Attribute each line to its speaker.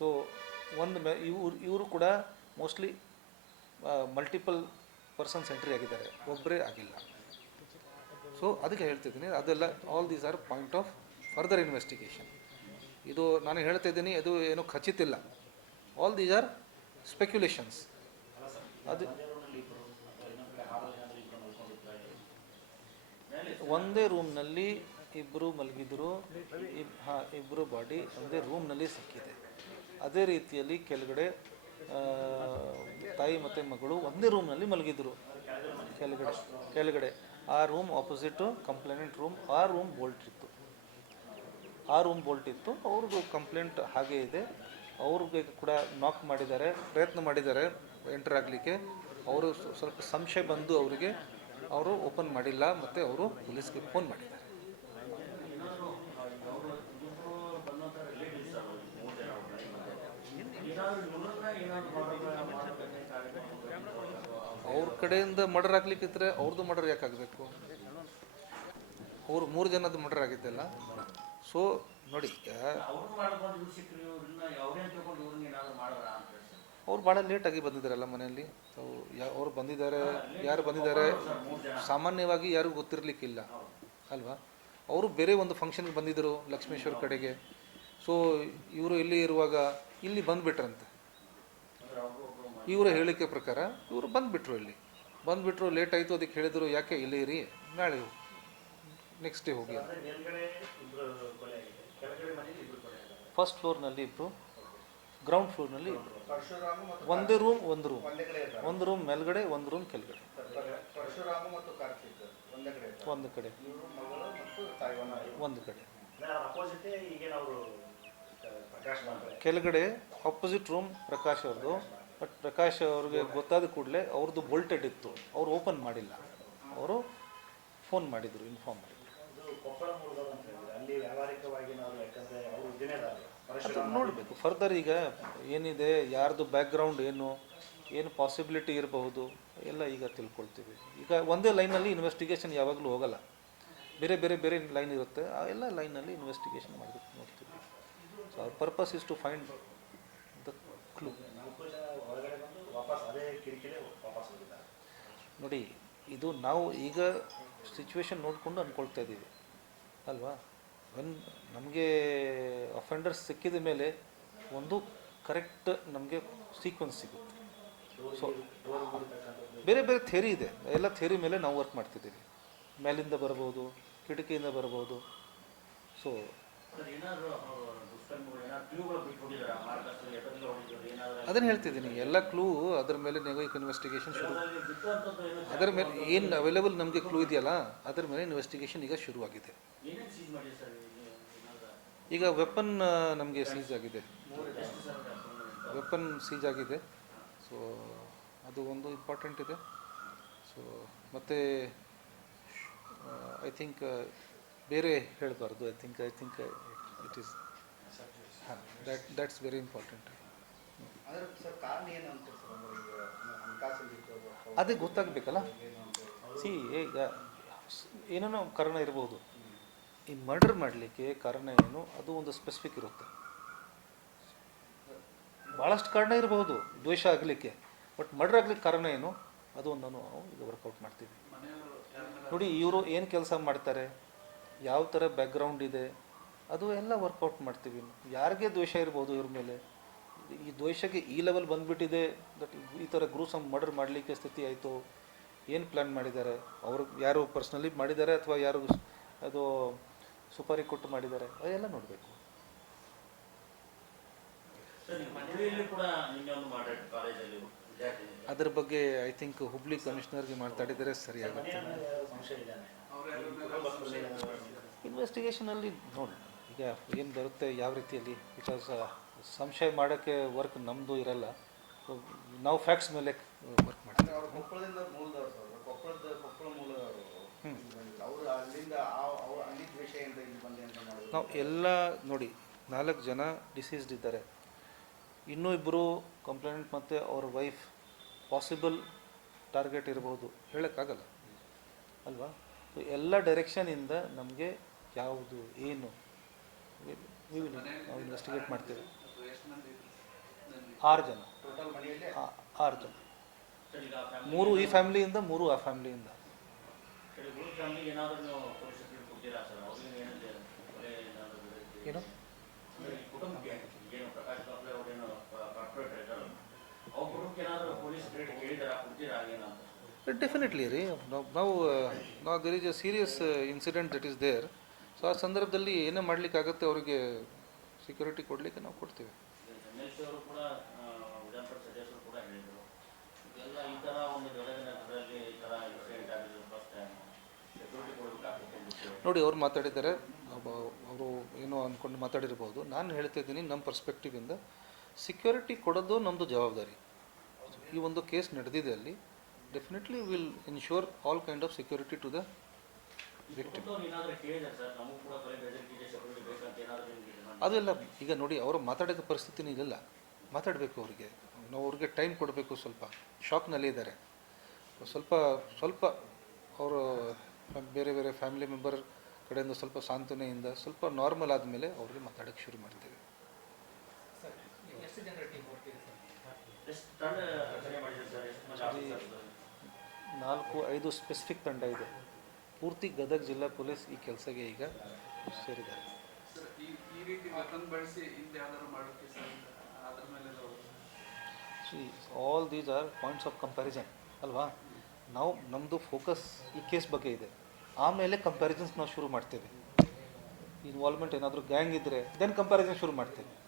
Speaker 1: So ಒಂದು ಮೆ ಇವ್ರು ಇವರು ಕೂಡ ಮೋಸ್ಟ್ಲಿ ಮಲ್ಟಿಪಲ್ ಪರ್ಸನ್ಸ್ ಎಂಟ್ರಿ ಆಗಿದ್ದಾರೆ. ಒಬ್ಬರೇ ಆಗಿಲ್ಲ. ಸೊ ಅದಕ್ಕೆ ಹೇಳ್ತಿದ್ದೀನಿ ಅದೆಲ್ಲ all these are point of further investigation ಇದು ನಾನು ಹೇಳ್ತಾ ಇದ್ದೀನಿ, ಅದು ಏನು ಖಚಿತಿಲ್ಲ. ಆಲ್ ದೀಸ್ ಆರ್ ಸ್ಪೆಕ್ಯುಲೇಷನ್ಸ್ ಅದು ಒಂದೇ ರೂಮ್ನಲ್ಲಿ ಇಬ್ಬರು ಮಲಗಿದ್ರು, ಇಬ್ ಹಾಂ ಇಬ್ಬರು ಬಾಡಿ ಒಂದೇ ರೂಮ್ನಲ್ಲಿ ಸಿಕ್ಕಿದೆ. ಅದೇ ರೀತಿಯಲ್ಲಿ ಕೆಳಗಡೆ ತಾಯಿ ಮತ್ತು ಮಗಳು ಒಂದೇ ರೂಮ್ನಲ್ಲಿ ಮಲಗಿದ್ರು. ಕೆಳಗಡೆ ಕೆಳಗಡೆ. ಆ ರೂಮ್ ಆಪೋಸಿಟು ಕಂಪ್ಲೇನೆಂಟ್ ರೂಮ್ ಆ ರೂಮ್ ಬೋಲ್ಟ್ ಇತ್ತು. ಆ ರೂಮ್ ಬೋಲ್ಟ್ ಇತ್ತು. ಅವ್ರದ್ದು ಕಂಪ್ಲೇಂಟ್ ಹಾಗೇ ಇದೆ. ಅವ್ರಿಗೆ ಕೂಡ ನಾಕ್ ಮಾಡಿದ್ದಾರೆ, ಪ್ರಯತ್ನ ಮಾಡಿದ್ದಾರೆ ಎಂಟರ್ ಆಗಲಿಕ್ಕೆ. ಅವರು ಸ್ವ- ಸ್ವಲ್ಪ ಸಂಶಯ ಬಂದು ಅವರಿಗೆ, ಅವರು ಓಪನ್ ಮಾಡಿಲ್ಲ, ಮತ್ತು ಅವರು ಪೊಲೀಸ್ಗೆ ಫೋನ್ ಮಾಡಿದ್ದಾರೆ ಅವ್ರ ಕಡೆಯಿಂದ ಮರ್ಡರ್ ಆಗ್ಲಿಕ್ಕಿದ್ರೆ ಅವ್ರದ್ದು ಮರ್ಡರ್ ಯಾಕೆ ಆಗಬೇಕು ಅವ್ರು ಮೂರು ಜನದ ಮರ್ಡರ್ ಆಗಿದ್ದಲ್ಲ. ಸೊ ನೋಡಿ
Speaker 2: ಅವ್ರು
Speaker 1: ಭಾಳ ಲೇಟಾಗಿ ಬಂದಿದ್ದಾರಲ್ಲ ಮನೆಯಲ್ಲಿ. ಅವ್ರು ಬಂದಿದ್ದಾರೆ, ಯಾರು ಬಂದಿದ್ದಾರೆ? ಸಾಮಾನ್ಯವಾಗಿ ಯಾರಿಗೂ ಗೊತ್ತಿರಲಿಕ್ಕಿಲ್ಲ. ಅಲ್ವಾ? ಅವರು ಬೇರೆ ಒಂದು ಫಂಕ್ಷನ್ಗೆ ಬಂದಿದ್ದರು ಲಕ್ಷ್ಮೇಶ್ವರ ಕಡೆಗೆ. ಸೊ ಇವರು ಇಲ್ಲಿ ಇರುವಾಗ? ಇಲ್ಲಿ ಬಂದುಬಿಟ್ರಂತೆ. ಇವರ ಹೇಳಿಕೆ ಪ್ರಕಾರ ಇವರು ಬಂದುಬಿಟ್ರು ಇಲ್ಲಿ. ಬಂದುಬಿಟ್ರು ಲೇಟ್ ಆಯಿತು ಅದಕ್ಕೆ ಹೇಳಿದರು ಯಾಕೆ ಇಲ್ಲಿ ಇರಿ? ನಾಳೆ ನೆಕ್ಸ್ಟ್ ಡೇ ಹೋಗಿ. ಫಸ್ಟ್ ಫ್ಲೋರ್ನಲ್ಲಿ ಇಬ್ಬರು ಗ್ರೌಂಡ್ ಫ್ಲೋರ್ನಲ್ಲಿ ಇಬ್ಬರು ಒಂದೇ ರೂಮ್ ಒಂದು ರೂಮ್
Speaker 3: ಒಂದೇ
Speaker 1: ರೂಮ್ ಮೇಲ್ಗಡೆ ಒಂದು ರೂಮ್ ಕೆಳಗಡೆ.
Speaker 3: ಒಂದೇ ಕಡೆ
Speaker 1: ಒಂದು ಕಡೆ.
Speaker 3: ಇವರು ಮಗಳು ಮತ್ತು ತಾಯಿವನ
Speaker 1: ಒಂದು ಕಡೆ.
Speaker 2: ಅಪೋಸಿಟ್ ಈಗೇನು ಅವರು ಪ್ರಕಾಶ್ ಮಾಡ್ತಾರೆ
Speaker 1: ಕೆಳಗಡೆ ಆಪೋಸಿಟ್ ರೂಮ್ ಪ್ರಕಾಶ್ ಅವ್ರದ್ದು. ಬಟ್ ಪ್ರಕಾಶ್ ಅವ್ರಿಗೆ ಗೊತ್ತಾದ ಕೂಡಲೇ ಅವ್ರದ್ದು ಬೋಲ್ಟೆಡ್ ಇತ್ತು. ಅವರು ಓಪನ್ ಮಾಡಿಲ್ಲ. ಅವರು ಫೋನ್ ಮಾಡಿದರು ಇನ್ಫಾರ್ಮ್ ಮಾಡಿದರು. ಅದು ನೋಡಬೇಕು. ಫರ್ದರ್ ಈಗ ಏನಿದೆ, ಯಾರ್ದು ಬ್ಯಾಕ್ಗ್ರೌಂಡ್ ಏನು ಏನು ಪಾಸಿಬಿಲಿಟಿ ಇರಬಹುದು, ಎಲ್ಲ ಈಗ ತಿಳ್ಕೊಳ್ತೀವಿ. ಈಗ ಒಂದೇ ಲೈನಲ್ಲಿ ಇನ್ವೆಸ್ಟಿಗೇಷನ್ ಯಾವಾಗಲೂ ಹೋಗಲ್ಲ. ಬೇರೆ ಬೇರೆ ಬೇರೆ ಲೈನ್ ಇರುತ್ತೆ. ಆ ಎಲ್ಲ ಲೈನಲ್ಲಿ ಇನ್ವೆಸ್ಟಿಗೇಷನ್ ಮಾಡಬೇಕು ನೋಡ್ತೀವಿ. ಸೊ ಅವ್ರ purpose is to find the clue
Speaker 2: ನಾಲ್ಕು ಜನ ಹೊರಗಡೆ ಬಂದು ವಾಪಸ್ ವಾಪಸ್ ಹೋಗಿದ್ದಾರೆ.
Speaker 1: ನೋಡಿ ಇದು ನಾವು ಈಗ ಸಿಚುವೇಶನ್ ನೋಡಿಕೊಂಡು ಅಂದ್ಕೊಳ್ತಾ ಇದ್ದೀವಿ. ಅಲ್ವಾ? ಒನ್ ನಮಗೆ ಅಫೆಂಡರ್ಸ್ ಸಿಕ್ಕಿದ ಮೇಲೆ ಒಂದು ಕರೆಕ್ಟ್ ನಮಗೆ ಸೀಕ್ವೆನ್ಸ್ ಸಿಗುತ್ತೆ. ಸೊ ಬೇರೆ ಬೇರೆ ಥೇರಿ ಇದೆ. ಎಲ್ಲ ಥೇರಿ ಮೇಲೆ ನಾವು ವರ್ಕ್ ಮಾಡ್ತಿದ್ದೀವಿ. ಮೇಲಿಂದ ಬರ್ಬೋದು ಕಿಟಕಿಯಿಂದ ಬರ್ಬೋದು. ಸೊ
Speaker 2: ಸರ್ ಏನಾದ್ರು ಅವರು ದುಷ್ಕರ್ಮಿಗಳು ಏನಾದ್ರು ಕ್ಲೂಗಳು ಬಿಟ್ಟು ಹೋಗಿದ್ದಾರೆ ಮಾರ್ಗದಲ್ಲಿ ಎತ್ತಲ್ಲಿ ಹೋಗಿದ್ದಾರೆ ಏನಾದ್ರು
Speaker 1: ಅದನ್ನು ಹೇಳ್ತಿದ್ದೀನಿ. ಎಲ್ಲ ಕ್ಲೂ ಅದರ ಮೇಲೆ ನೀವು ಇನ್ವೆಸ್ಟಿಗೇಷನ್ ಶುರು. ಅದರ ಮೇಲೆ ಏನು ಅವೈಲೇಬಲ್ ನಮಗೆ ಕ್ಲೂ ಇದೆಯಲ್ಲ, ಅದರ ಮೇಲೆ ಇನ್ವೆಸ್ಟಿಗೇಷನ್ ಈಗ ಶುರುವಾಗಿದೆ. ಈಗ ವೆಪನ್ ನಮಗೆ ಸೀಜ್ ಆಗಿದೆ. ವೆಪನ್ ಸೀಜ್ ಆಗಿದೆ. ಸೊ ಅದು ಒಂದು ಇಂಪಾರ್ಟೆಂಟ್ ಇದೆ. ಸೊ ಮತ್ತು ಐ ಥಿಂಕ್ ಬೇರೆ ಹೇಳಬಾರ್ದು. I think I think it is ಹಾಂ ದ್ಯಾಟ್ ದ್ಯಾಟ್ಸ್ ವೆರಿ ಇಂಪಾರ್ಟೆಂಟ್ ಅದೇ ಗೊತ್ತಾಗಬೇಕಲ್ಲ. ಸಿ ಈಗ ಏನೇನೋ ಕಾರಣ ಇರ್ಬೋದು. ಈ ಮರ್ಡರ್ ಮಾಡಲಿಕ್ಕೆ ಕಾರಣ ಏನು? ಅದು ಒಂದು ಸ್ಪೆಸಿಫಿಕ್ ಇರುತ್ತೆ. ಭಾಳಷ್ಟು ಕಾರಣ ಇರಬಹುದು ದ್ವೇಷ ಆಗಲಿಕ್ಕೆ. ಬಟ್ ಮರ್ಡರ್ ಆಗ್ಲಿಕ್ಕೆ ಕಾರಣ ಏನು? ಅದು ಒಂದು ನಾನು ಈಗ ವರ್ಕೌಟ್ ಮಾಡ್ತೀವಿ. ನೋಡಿ ಇವರು ಏನು ಕೆಲಸ ಮಾಡ್ತಾರೆ? ಯಾವ ಥರ ಬ್ಯಾಕ್ಗ್ರೌಂಡ್ ಇದೆ? ಅದು ಎಲ್ಲ ವರ್ಕೌಟ್ ಮಾಡ್ತೀವಿ. ಯಾರಿಗೆ ದ್ವೇಷ ಇರ್ಬೋದು ಇವ್ರ ಮೇಲೆ? ಈ ದ್ವೇಷಕ್ಕೆ ಈ ಲೆವೆಲ್ ಬಂದುಬಿಟ್ಟಿದೆ. ದಟ್ ಈ ಥರ ಗ್ರೂಸಮ್ ಮರ್ಡರ್ ಮಾಡಲಿಕ್ಕೆ ಸ್ಥಿತಿ ಆಯಿತು. ಏನು ಪ್ಲ್ಯಾನ್ ಮಾಡಿದ್ದಾರೆ? ಅವರು ಯಾರು ಪರ್ಸ್ನಲಿ ಮಾಡಿದ್ದಾರೆ ಅಥವಾ ಯಾರು ಅದು ಸುಪಾರಿ ಕೊಟ್ಟು ಮಾಡಿದ್ದಾರೆ? ಅದೆಲ್ಲ ನೋಡಬೇಕು.
Speaker 2: ಸರ್ ನಿಮ್ಮ ಮದುವೆಯಲ್ಲಿ ಕೂಡ ನಿನ್ನೆ ಒಂದು ಮಾಡಿದ್ರು ಕಾಲೇಜಲ್ಲಿ ವಿದ್ಯಾರ್ಥಿ
Speaker 1: ಅದ್ರ ಬಗ್ಗೆ ಐ ಥಿಂಕ್ ಹುಬ್ಳಿ ಕಮಿಷನರ್ಗೆ ಮಾತಾಡಿದರೆ ಸರಿಯಾಗುತ್ತೆ ಇನ್ವೆಸ್ಟಿಗೇಷನಲ್ಲಿ ನೋಡಿ ಈಗ ಏನು ಬರುತ್ತೆ ಯಾವ ರೀತಿಯಲ್ಲಿ ಬಿಕಾಸ್ ಸಂಶಯ ಮಾಡೋಕ್ಕೆ ವರ್ಕ್ ನಮ್ಮದು ಇರಲ್ಲ. ನಾವು ಫ್ಯಾಕ್ಟ್ಸ್ ಮೇಲೆ ವರ್ಕ್ ಮಾಡ್ತೀವಿ.
Speaker 3: ಅಂದ್ರೆ ಅವ್ರು ಕೊಪ್ಪಳದಿಂದ ಮೂಲದವ್ರು ಸರ್ ಅವ್ರು ಕೊಪ್ಪಳದ ಕೊಪ್ಪಳ ಮೂಲದವರು. ಅವರು ಅಲ್ಲಿಂದ ಆ- ಅವ್ರು ಅಲ್ಲಿ ಅಂತ ಇಲ್ಲಿ ಬಂದೆ ಅಂತ ಮಾಡಿದ್ರು
Speaker 1: ನಾವು ಎಲ್ಲ ನೋಡಿ ನಾಲ್ಕು ಜನ ಡಿಸೀಸ್ಡ್ ಇದ್ದಾರೆ. ಇನ್ನೂ ಇಬ್ಬರು ಕಂಪ್ಲೇಂಟ್ ಮತ್ತು ಅವ್ರ ವೈಫ್ ಪಾಸಿಬಲ್ ಟಾರ್ಗೆಟ್ ಇರ್ಬೋದು. ಹೇಳೋಕ್ಕಾಗಲ್ಲ. ಅಲ್ವಾ? ಸೊ ಎಲ್ಲ ಡೈರೆಕ್ಷನಿಂದ ನಮಗೆ ಯಾವುದು ಏನು? ನಾವು ಇನ್ವೆಸ್ಟಿಗೇಟ್ ಮಾಡ್ತೇವೆ. ಆರು ಜನ. ಆರು ಜನ. ಮೂರು ಈ ಫ್ಯಾಮಿಲಿಯಿಂದ ಮೂರು ಆ ಫ್ಯಾಮಿಲಿಯಿಂದ? ಏನು? ಡೆಫಿನೆಟ್ಲಿ ರೀ. ನಾವು ನಾವು there is a serious incident that is there so ಆ ಸಂದರ್ಭದಲ್ಲಿ ಏನೇ ಮಾಡಲಿಕ್ಕಾಗತ್ತೆ ಅವರಿಗೆ ಸೆಕ್ಯೂರಿಟಿ ಕೊಡಲಿಕ್ಕೆ ನಾವು ಕೊಡ್ತೀವಿ.
Speaker 2: ಎಲ್ ಕೂಡ ವಿಧಾನ ಪರಿಷತ್ ಸದಸ್ಯರು ಕೂಡ ಹೇಳಿದರು. ಇದೆಲ್ಲ ಈ ಥರ ಒಂದು ಗದಗಿನ ಇದರಲ್ಲಿ ಈ ಥರ ಇನ್ಸಿಡೆಂಟ್ ಆಗಿದೆ ಫಸ್ಟ್ ಟೈಮ್ ಸೆಕ್ಯೂರಿಟಿ ಕೊಡಬೇಕಾಗುತ್ತೆ
Speaker 1: ನೋಡಿ ಅವ್ರು ಮಾತಾಡಿದ್ದಾರೆ. ಅವರು ಏನೋ ಅಂದ್ಕೊಂಡು ಮಾತಾಡಿರ್ಬೋದು. ನಾನು ಹೇಳ್ತಾ ಇದ್ದೀನಿ ನಮ್ಮ ಪರ್ಸ್ಪೆಕ್ಟಿವಿಂದ ಸೆಕ್ಯೂರಿಟಿ ಕೊಡೋದು ನಮ್ಮದು ಜವಾಬ್ದಾರಿ. ಈ ಒಂದು ಕೇಸ್ ನಡೆದಿದೆ ಅಲ್ಲಿ. Definitely will ensure all kind of security to the victim ಅದೆಲ್ಲ ಈಗ ನೋಡಿ ಅವರು ಮಾತಾಡೋಕ್ಕೆ ಪರಿಸ್ಥಿತಿನೂ ಇಲ್ಲ ಮಾತಾಡಬೇಕು ಅವರಿಗೆ. ನಾವು ಅವ್ರಿಗೆ ಟೈಮ್ ಕೊಡಬೇಕು ಸ್ವಲ್ಪ. ಶಾಕ್ನಲ್ಲಿ ಇದ್ದಾರೆ. ಸ್ವಲ್ಪ ಸ್ವಲ್ಪ ಅವರು ಬೇರೆ ಬೇರೆ ಫ್ಯಾಮಿಲಿ ಮೆಂಬರ್ ಕಡೆಯಿಂದ ಸ್ವಲ್ಪ ಸಾಂತ್ವನೆಯಿಂದ ಸ್ವಲ್ಪ ನಾರ್ಮಲ್ ಆದಮೇಲೆ ಅವ್ರಿಗೆ ಮಾತಾಡೋಕ್ಕೆ ಶುರು ಮಾಡ್ತೇವೆ. ನಾಲ್ಕು ಐದು ಸ್ಪೆಸಿಫಿಕ್ ತಂಡ ಇದೆ. ಪೂರ್ತಿ ಗದಗ ಜಿಲ್ಲಾ ಪೊಲೀಸ್ ಈ ಕೆಲಸಕ್ಕೆ ಈಗ ಸೇರಿದ್ದಾರೆ. All these are points of comparison ಅಲ್ವಾ? ನಾವು ನಮ್ಮದು ಫೋಕಸ್ ಈ ಕೇಸ್ ಬಗ್ಗೆ ಇದೆ. ಆಮೇಲೆ ಕಂಪ್ಯಾರಿಸನ್ಸ್ ನಾವು ಶುರು ಮಾಡ್ತೇವೆ. ಇನ್ವಾಲ್ವ್ಮೆಂಟ್ ಏನಾದರೂ ಗ್ಯಾಂಗ್ ಇದ್ದರೆ ದೆನ್ ಕಂಪ್ಯಾರಿಸನ್ ಶುರು ಮಾಡ್ತೇವೆ.